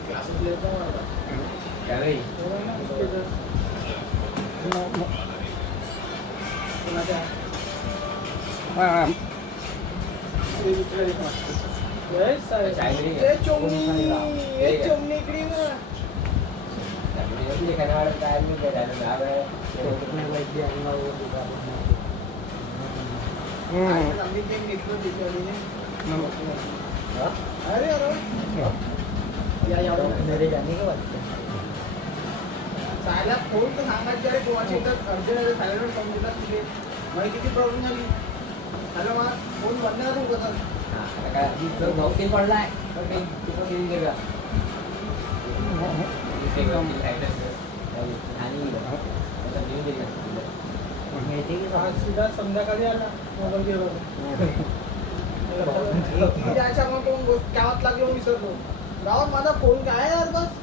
classes लेता हूँ क्या भाई ये चुमनी इकडे ना अरे मेरे जाने के बाद सायला फोन तर सांगायचे अरे कोणाची तर अर्जंट सायलेंट समजतात तुझे मला किती प्रॉब्लेम झाली अरे मला फोन बंद करून कसं काय भाऊ ते पडलाय सीधा संध्याकाळी आला मोबाईल घेऊन गावात लागलो विसरलो गावात माझा फोन काय यार बस